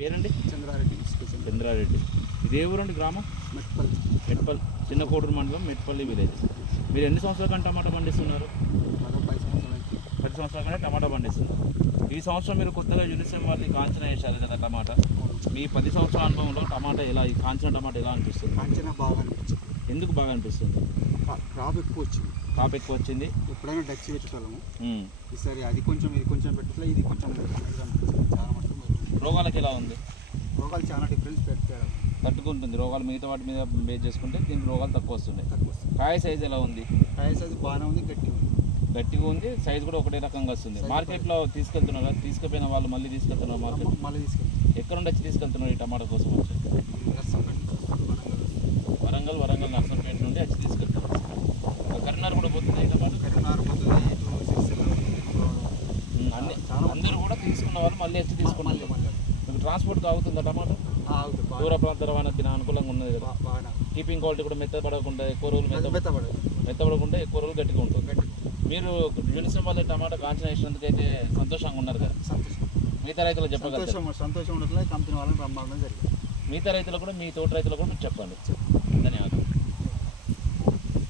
పేరండి? చంద్రారెడ్డి. చంద్రారెడ్డి. ఇదే ఊరండి గ్రామం? మెట్పల్లి చిన్న కోటూరు మండలం మెట్పల్లి విలేజ్. మీరు ఎన్ని సంవత్సరాల కానీ టమాటా పండిస్తున్నారు? 10 సంవత్సరాల కానీ టమాటా పండిస్తున్నారు. ఈ సంవత్సరం మీరు కొత్తగా యూనిసెఫ్ వాళ్ళని కాంచన వేశారు కదా టమాటా. మీ 10 సంవత్సరాల అనుభవంలో టమాటా ఎలా, ఈ కాంచన టమాటా ఎలా అనిపిస్తుంది? కాంచన బాగా అనిపించింది. ఎందుకు బాగా అనిపిస్తుంది? క్రాప్ ఎక్కువ వచ్చింది. కాపు ఎక్కువ వచ్చింది. ఎప్పుడైనా డచ్చి పెట్టగలము, ఈసారి అది కొంచెం ఇది కొంచెం పెట్టట్లే, ఇది కొంచెం చాలా మటుకు. రోగాలకు ఎలా ఉంది? రోగాలు చాలా డిఫరెన్స్ పెట్టారు, తట్టుకుంటుంది. రోగాలు మిగతా వాటి మీద బేస్ చేసుకుంటే దీనికి రోగాలు తక్కువ వస్తున్నాయి. కాయ సైజ్ ఎలా ఉంది? కాయ సైజు బాగానే ఉంది, గట్టిగా ఉంది. సైజ్ కూడా ఒకటే రకంగా వస్తుంది. మార్కెట్లో తీసుకెళ్తున్నారు, తీసుకుపోయిన వాళ్ళు మళ్ళీ తీసుకెళ్తున్నారు మార్కెట్. మళ్ళీ తీసుకెళ్తాం. ఎక్కడ నుంచి వచ్చి తీసుకెళ్తున్నారు ఈ టమాటా కోసం వచ్చి? వరంగల్ నర్సంపేట నుండి వచ్చి తీసుకెళ్తారు. కరీంనగర్ కూడా పోతుంది ఈ టమాటా. కరీంనగర్ పోతుంది, అందరూ కూడా తీసుకున్న వాళ్ళు మళ్ళీ వచ్చి తీసుకున్నారు. మీకు ట్రాన్స్పోర్ట్ అవుతుందా టమాటా? దూర ప్రాంత రవాణాకి అనుకూలంగా ఉన్నది కదా. కీపింగ్ క్వాలిటీ కూడా మెత్తపడకుండా, ఎక్కువ రోజులు మెత్తపడకుండా ఎక్కువ రోజులు గట్టిగా ఉంటుంది. మీరు యూనిసెఫ్ వాళ్ళ టమాటా కాంచన వేసినందుకైతే సంతోషంగా ఉన్నారు కదా. మిగతా రైతులకు చెప్పగలరు? సంతోషం ఉండట్లేదు, కంపెనీ వాళ్ళని రమ్మడం జరిగింది. మిగతా రైతులకు కూడా, మీ తోటి రైతులకు కూడా మీరు చెప్పండి. ధన్యవాదాలు.